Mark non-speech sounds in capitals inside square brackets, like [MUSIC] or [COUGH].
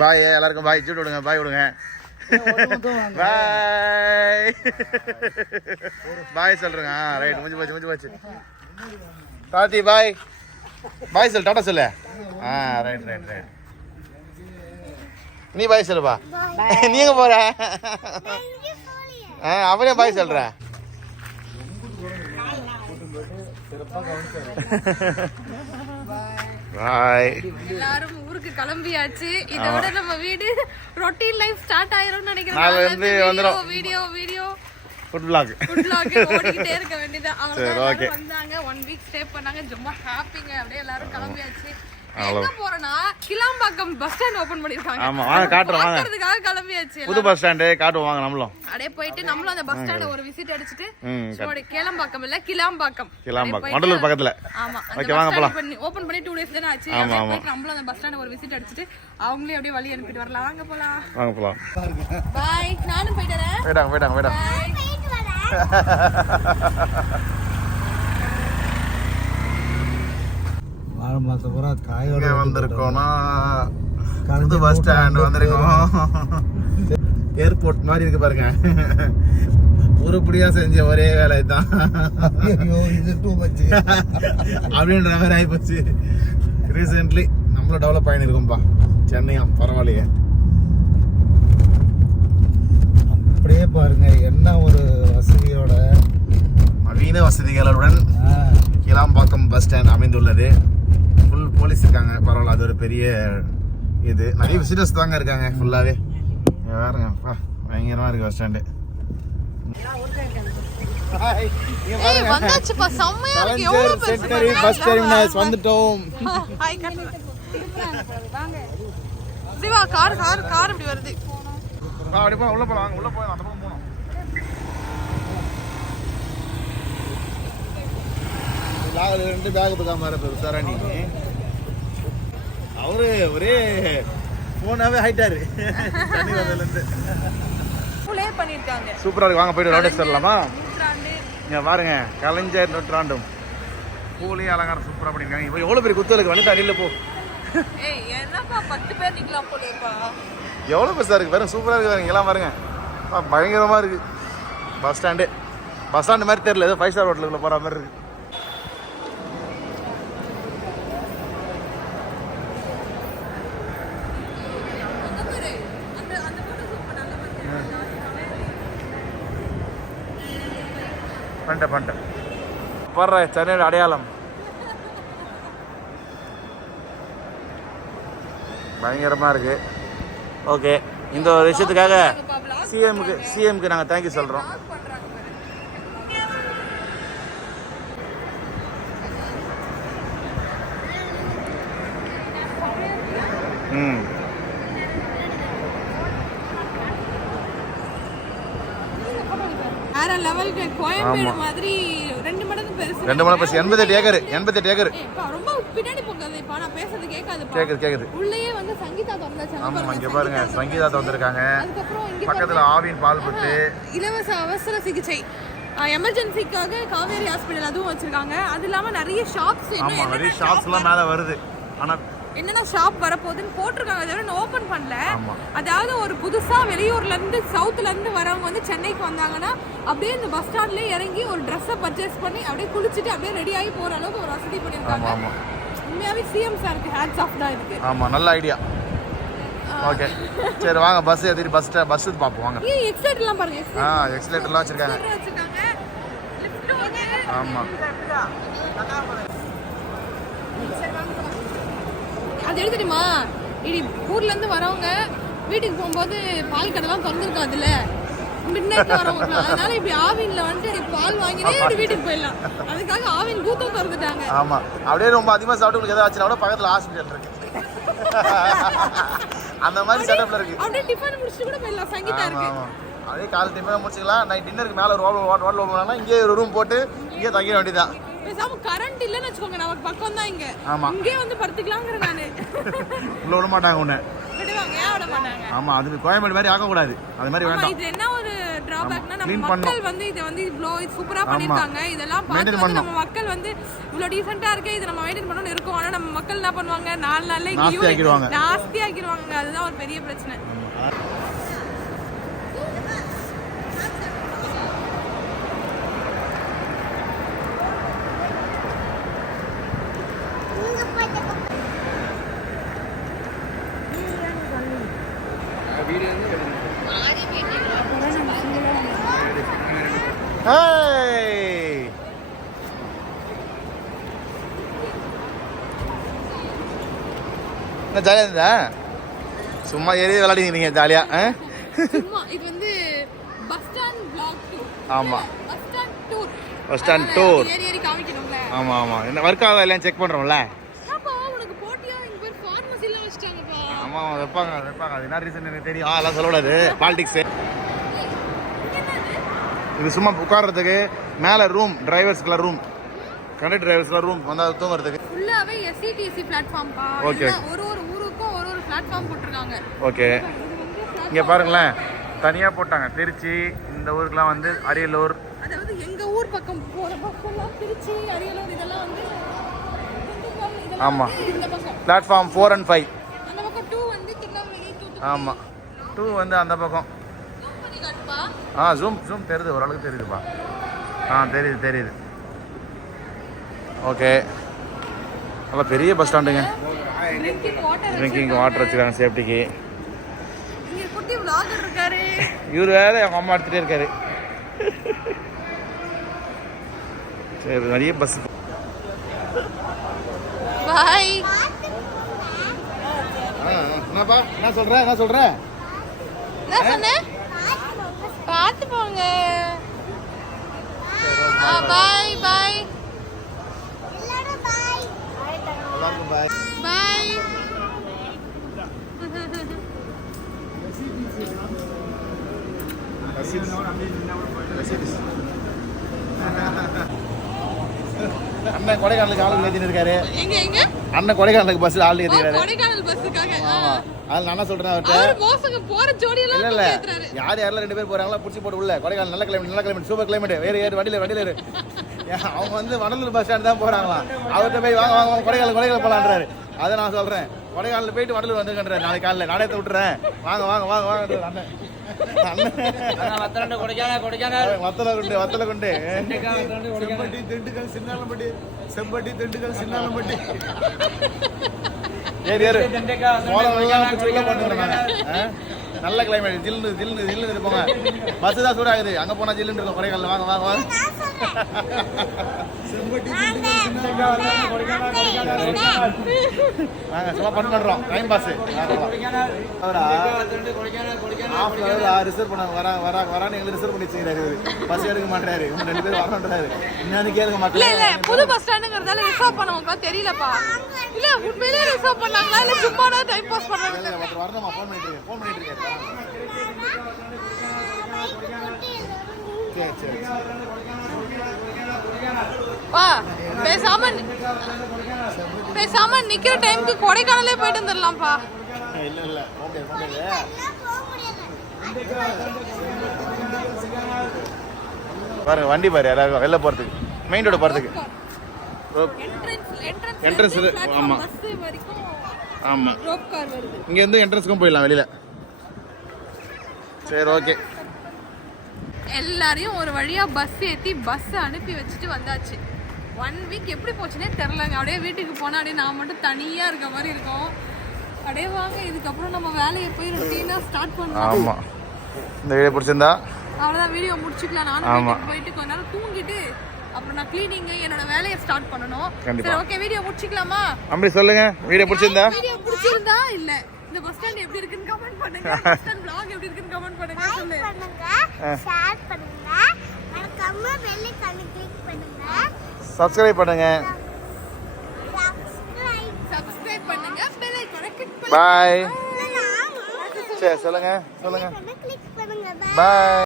பாய் எல்லாருக்கும் பாய் சூட்டு விடுங்க பாய் விடுங்க. பாய். பாய் சொல்றேங்க. ஆ ரைட் முடிஞ்சு போச்சு முடிஞ்சு போச்சு. தாத்தி பாய். பாய் சொல்லு டாடா சொல்லு. ஆ ரைட் ரைட் ரைட் நீ பாய் சொல்லுப்பா. நீ எங்க போற? ஆ அவனே பாய் சொல்ற. பாய். எல்லாரும் ஊருக்கு கிளம்பியாச்சு. இதோட நம்ம வீடு ரொட்டீன் லைஃப் ஸ்டார்ட் ஆயிரும்னு நினைக்கிறேன். Video video food vlog food vlog ஓடிக்கிட்டே இருக்க வேண்டியது அவங்க. வந்தாங்க. ஒன் வீக் ஸ்டே பண்ணாங்க. ரொம்ப ஹாப்பிங்க அப்படியே எல்லாரும் கிளம்பியாச்சு. போறோம்னா கிளாம்பாக்கம் பஸ் ஸ்டாண்ட் ஓபன் பண்ணிருக்காங்க ஆமா, வாங்க, காட்டுறோம், வாங்க. கிளம்பியாச்சு புது பஸ் ஸ்டாண்டு காட்டுவோம் வாங்க நம்மளும். அப்படியே போயிட்டு நம்மளும் அந்த பஸ் ஸ்டாண்ட் ஒரு விசிட் அடிச்சிட்டு அப்படியே கேளம்பாக்கம் இல்ல கிளாம்பாக்கம். கிளாம்பாக்கம் வண்டலூர் பக்கத்துல. ஆமா வாங்க போலாம். பண்ணி ஓபன் பண்ணி டூ டேஸ் தானே ஆச்சு. ஆமா, ஆமா. நம்மளும் அந்த பஸ் ஸ்டாண்ட் ஒரு விசிட் அடிச்சிட்டு அவங்களே அப்படியே வழி அனுப்பிட்டு வரலாம். வாங்க போலாம். வாங்க போலாம். பாய் நானும் போயிட்டு வரேன். போயிட்டாங்க போயிட்டாங்க மரத்தை பூரா காயோட வந்திருக்கோம்னா புது பஸ் ஸ்டாண்ட் வந்திருக்கோம். ஏர்போர்ட் மாதிரி இருக்கு பாருங்க. உருப்படியா செஞ்ச ஒரே வேலை தான். ஐயோ இது டூ மச் அப்படின்ற மாதிரி ஆயிப்போச்சு. ரீசென்ட்லி நம்மளும் டெவலப் ஆகிருக்கோம்ப்பா சென்னையா பரவாயில்லையே. அப்படியே பாருங்க என்ன ஒரு வசதியோட நவீன வசதிகளுடன் கிளாம்பாக்கம் பஸ் ஸ்டாண்ட் அமைந்துள்ளது. ஃபுல் போலீஸ் இருக்காங்க. பரவாயில்ல அது ஒரு பெரிய இது. நிறைய விசிட்டர்ஸ் தாங்க இருக்காங்க ஃபுல்லாகவே பாருங்க அப்பா, பயங்கரமா இருக்கு பஸ் ஸ்டாண்டு வந்துட்டோம். [LAUGHS] சிவா கார் கார் கார் இப்படி வருது. வா, அப்படி போலாம் உள்ள போலாம் வாங்க, உள்ள போய் அந்த பக்கம் போகணும். பேக் ரெண்டு பேக் பக்கம் மாதிரி சரணி அவரு ஒரே போனாவே ஹைட்டாரு தண்ணி வந்ததுலேருந்து. ப்ளே பண்ணிருக்காங்க சூப்பரா இருக்கு. வாங்க போயிட்டு ரவுண்ட் சொல்லலாமா இங்க பாருங்க கலைஞர் நூற்றாண்டும். பூலி அலங்காரம் சூப்பரா பண்ணிருக்காங்க இப்போ எவ்வளவு பெரிய குத்தலுக்கு வந்து தண்ணியில போ. ஏய் என்னப்பா பத்து பேர் நிக்கலாம் போலேப்பா எவ்வளவு பெருசா இருக்கு. பாருங்க சூப்பரா இருக்கு பாருங்க. எல்லாம் பாருங்க. அப்பா, பயங்கரமா இருக்கு. Bus stand. பஸ் ஸ்டாண்டு மாதிரி தெரியல. ஏதோ ஃபைவ் ஸ்டார் ஹோட்டலுக்குள்ள போற மாதிரி இருக்கு அங்க பாரு அந்த அந்த போட்டோ சூப்பர் நல்ல பண்ணிட்டேன் பண்ணிட்டேன் போடுற சென்னையோட அடையாளம். பயங்கரமா இருக்கு. ஓகே. இந்த ஒரு விஷயத்துக்காக சிஎம்க்கு சிஎம்க்கு நாங்கள் தேங்க்யூ சொல்கிறோம் ம். வேற லெவலுக்கு கோயம்பேடு மாதிரி ரெண்டு மடங்கு பெருசு. ரெண்டு மணி பஸ் எண்பத்தெட்டு ஏக்கர் எண்பத்தெட்டு ஏக்கர். ரொம்ப பின்னாடி போகாது இப்ப நான் பேசுறது கேட்காதுப்பா கேக்குது கேக்குது. உள்ளேயே வந்து சங்கீதா திறந்தாச்சு ஆமாம் இங்கே பாருங்க சங்கீதா இங்க பக்கத்தில் ஆவின் பால் புட்டு. இலவச அவசர சிகிச்சை. எமர்ஜென்சிக்காக காவேரி ஹாஸ்பிட்டல் அதுவும் வச்சிருக்காங்க. அது இல்லாம நிறைய ஷாப்ஸ் ஆமாம் நிறைய ஷாப்ஸ்லாம் மேலே வருது. ஆனால் என்னென்ன ஷாப் வரப்போகுதுன்னு போட்டிருக்காங்க. தவிர நான் ஓப்பன் பண்ணல. அதாவது ஒரு புதுசா வெளியூர்ல இருந்து சவுத்ல இருந்து வரவங்க வந்து சென்னைக்கு வந்தாங்கன்னா அப்படியே இந்த பஸ் ஸ்டாண்ட்ல இறங்கி ஒரு ட்ரெஸ்ஸை பர்ச்சேஸ் பண்ணி அப்படியே குளிச்சுட்டு அப்படியே ரெடி ஆகி போற அளவுக்கு ஒரு வசதி ஆமாம் உண்மையாவே சிஎம் சாருக்கு ஹேட்ஸ் ஆஃப் தான் இதுக்கு. ஆமாம் நல்ல ஐடியா ஓகே சரி வாங்க பஸ் ஏற்றிட்டு பஸ் பஸ் பார்ப்போம் வாங்க. ஏன் எக்ஸ்டேட் எல்லாம் பாருங்க ஆ எக்ஸலேட்டர்லாம் வச்சுருக்காங்க. ஆமாம் அது எது தெரியுமா? இடி ஊர்ல இருந்து வரவங்க வீட்டுக்கு போகும்போது பால் கடைலாம் திறந்துருக்காதுல்ல மிட் நைட்ல வரவங்க. அதனால இப்படி ஆவின்ல வந்துட்டு இப்படி பால் வாங்கினே இப்படி வீட்டுக்கு போயிடலாம். அதுக்காக ஆவின் கூத்தம் திறந்துட்டாங்க. ஆமாம் அப்படியே ரொம்ப அதிகமாக சாப்பிட்டு எதாவது ஆச்சுன்னா கூட பக்கத்தில் ஹாஸ்பிட்டல் இருக்கு. அந்த மாதிரி செட்டப்பில் இருக்கு. அப்படியே டிஃபன் முடிச்சுட்டு கூட போயிடலாம். சங்கீதா இருக்கு. அதே காலை டைமே முடிச்சுக்கலாம். நைட் டின்னருக்கு மேலே ஹோட்டல் ஓப்பன் பண்ணலாம் இங்கே ஒரு ரூம் போட்டு இங்கே தங்கிட வேண்டியதான் பேசாம கரண்ட் இல்லைன்னு வச்சுக்கோங்க நமக்கு பக்கம் தான் இங்க. ஆமா. இங்கே வந்து படுத்துக்கலாங்கிற நானு. உள்ள விட மாட்டாங்க ஒன்று விடுவாங்க ஏன் விட மாட்டாங்க? ஆமாம் அது கோயம்பேடு மாதிரி ஆக்கக்கூடாது அது மாதிரி ஆமா வேண்டாம். இது என்ன ஒரு டிராபேக்னா நம்ம மக்கள். வந்து இதை வந்து இவ்ளோ சூப்பரா பண்ணிருக்காங்க இதெல்லாம் பார்த்து. நம்ம மக்கள் வந்து இவ்ளோ டீசெண்டா இருக்கு இதை நம்ம மெயின்டைன் பண்ணணும்னு இருக்கோம். ஆனா நம்ம மக்கள் என்ன பண்ணுவாங்க? நாலு நாள்ல நாஸ்தி ஆக்கிடுவாங்க. நாஸ்தி ஆக்கிடுவாங்க அதுதான் ஒரு பெரிய பிரச்சனை. என்ன ஜாலியாக இருந்தா சும்மா ஏறி விளையாடிக்கிறீங்க ஜாலியாக இது வந்து பஸ் ஸ்டாண்ட் பிளாக் டூர் ஆமாம் bus stand tour Bus stand tour. ஏறி ஏறி காமிக்கணும்ல. ஆமாம் ஆமாம் என்ன ஒர்க் ஆகுதா இல்லையா செக் பண்ணுறோம்ல ஆமாம் வைப்பாங்க வைப்பாங்க. அது என்ன ரீசன் எனக்கு தெரியும்? ஆ எல்லாம் சொல்லக்கூடாது பாலிடிக்ஸு இது சும்மா உட்கார்றதுக்கு மேலே ரூம் டிரைவர்ஸ்க்குலாம் ரூம் கண்டக்டர் டிரைவர்ஸ்க்குலாம் ரூம் வந்தால் தூங்குறதுக்கு. ஃபுல்லாவே எஸ்சிடிசி பிளாட்ஃபார்ம்ப்பா Okay. ஒரு ஒரு ஊருக்கும் ஒரு ஒரு பிளாட்ஃபார்ம் போட்டிருக்காங்க. ஓகே இங்கே பாருங்களேன். தனியாக போட்டாங்க. திருச்சி இந்த ஊருக்குலாம் வந்து அரியலூர். அதாவது எங்க ஊர் பக்கம் போற பஸ் எல்லாம் திருச்சி அரியலூர் இதெல்லாம் வந்து திண்டுக்கல் இதெல்லாம் ஆமா. வந்து இந்த பக்கம். பிளாட்ஃபார்ம் ஃபோர் அண்ட் ஃபைவ் ஆமாம் டூ வந்து அந்த பக்கம். ஆ ஜூம் ஜூம் தெரியுது ஓரளவுக்கு தெரியுதுப்பா. ஆ தெரியுது தெரியுது. ஓகே. நல்லா பெரிய பஸ் ஸ்டாண்டுங்க ட்ரிங்கிங் வாட்டர் வச்சுருக்காங்க சேஃப்டிக்கு இவர் வேற அவங்க அம்மா எடுத்துகிட்டே இருக்காரு. சரி நிறைய பஸ் பாய் என்னப்பா? என்ன சொல்ற? என்ன சொல்ற? என்ன சொன்ன? பார்த்து போங்க பாய் பாய் பாய் பாய் அண்ணன் கொடைக்கானலுக்கு ஆளுங்க இருக்காரு. எங்க எங்க? அண்ணன் கொடைக்கானலுக்கு பஸ்ஸில் ஆள் ஓ, ஏற்றிக்கிறாரு கொடைக்கானல் பஸ்ஸுக்காக ஆமா. அது நான் என்ன சொல்றேன் அவர்கிட்ட. அவரு மோசங்க போற ஜோடியெல்லாம் இல்ல இல்ல. யார் யாரெல்லாம் ரெண்டு பேர் போறாங்களோ புடிச்சு போட்டு உள்ள. கொடைக்கானல் நல்ல கிளைமேட் நல்ல கிளைமேட் சூப்பர் கிளைமேட் வேறு ஏறு வண்டியில வண்டியில ஏறு அவங்க வந்து வடலூர் பஸ் ஸ்டாண்ட் தான் போறாங்களாம். அவர்கிட்ட போய் வாங்க வாங்க வாங்க, கொடைக்கானல் கொடைக்கானல் போலான்றாரு. அதை நான் சொல்றேன். கொடைக்கானல் போயிட்டு வடலூர் வந்துருக்கேன் நாளைக்கு காலையில நானே விட்டுறேன். வாங்க வாங்க வாங்க வாங்க அண்ணன் அண்ணன் வத்தல குண்டு வத்தல குண்டு செம்பட்டி திண்டுக்கல் சின்னாலம்பட்டி. செம்பட்டி திண்டுக்கல் சின்னாலம்பட்டி. ஏறு. ஏறு நல்ல கிளைமேட் ஜில்னு ஜில்னு ஜில்னு இருப்போங்க. பஸ் தான் சூடாகுது. அங்கே போனால் ஜில்லுன்னு இருக்கும் கொடைக்கானல் வாங்க வாங்க வாங்க. வாங்க சும்மா பண்ண பண்ணுறோம் டைம் பாஸ் ரிசர்வ் பண்ண வரா வரா வரான்னு எங்களுக்கு ரிசர்வ் பண்ணி வச்சுக்கிறாரு பஸ் எடுக்க மாட்டாரு இவங்க ரெண்டு பேரும் வரணுன்றாரு என்னன்னு கேளுங்க இல்ல மாட்டேன் இல்ல புது பஸ் ஸ்டாண்டுங்கிறதால ரிசர்வ் பண்ணவங்க தெரியலப்பா. இல்ல உண்மையிலேயே ரிசர்வ் பண்ணாங்களா? இல்ல சும்மா தான் டைம் பாஸ் பண்ணாங்க ஒருத்தர் வரணுமா? ஃபோன் பண்ணிட்டு இருக்கேன் ஃபோன் பண்ணிட்டு இருக்கேன் சரி சரி வா பேசாம பேசாம நிக்கிற டைம்க்கு கொடைக்கானலே போயிட்டு வந்துடலாம்ப்பா இல்ல இல்ல முடியாது பாருங்க வண்டி பாரு யாராவது வெளில போறதுக்கு மெயின் ரோடு போறதுக்கு. என்ட்ரன்ஸ் இது, ஆமா. பஸ் வரைக்கும் ஆமா. ரோப் கார் வருது. இங்க இருந்து என்ட்ரன்ஸ்க்கும் போயிடலாம் வெளியில. சரி ஓகே எல்லாரையும் ஒரு வழியா பஸ் ஏத்தி பஸ் அனுப்பி வச்சுட்டு வந்தாச்சு. ஒன் வீக் எப்படி போச்சுனே தெரிலங்க அப்படியே வீட்டுக்கு போனா அப்படியே நான் மட்டும் தனியா இருக்க மாதிரி இருக்கும். அப்படியே வாங்க இதுக்கப்புறம் நம்ம வேலையை போய் ரொட்டீனா ஸ்டார்ட் பண்ணுவோம் ஆமா. இந்த வீடியோ பிடிச்சிருந்தா? அவ்வளவுதான் வீடியோ முடிச்சுக்கலாம். நானும் போயிட்டு கொஞ்ச நேரம் தூங்கிட்டு அப்புறம் நான் கிளீனிங் என்னோட வேலையை ஸ்டார்ட் கண்டிப்பா. சரி ஓகே வீடியோ முடிச்சுக்கலாமா? அம்பி சொல்லுங்க. வீடியோ பிடிச்சிருந்தா வீடியோ பிடிச்சிருந்தா இல்ல. இந்த பஸ் ஸ்டாண்ட் எப்படி இருக்குன்னு கமெண்ட் பண்ணுங்க. [LAUGHS] பஸ் ஸ்டாண்ட் vlog எப்படி இருக்குன்னு கமெண்ட் பண்ணுங்க சொல்லு. பண்ணுங்க ஷேர் பண்ணுங்க. மறக்காம பெல் ஐகானை கிளிக் பண்ணுங்க. சப்ஸ்கிரைப் பண்ணுங்க. சப்ஸ்கிரைப் பண்ணுங்க. பெல் ஐகானை கிளிக் பண்ணுங்க. சரி சொல்லுங்க. சொல்லுங்க. பாய்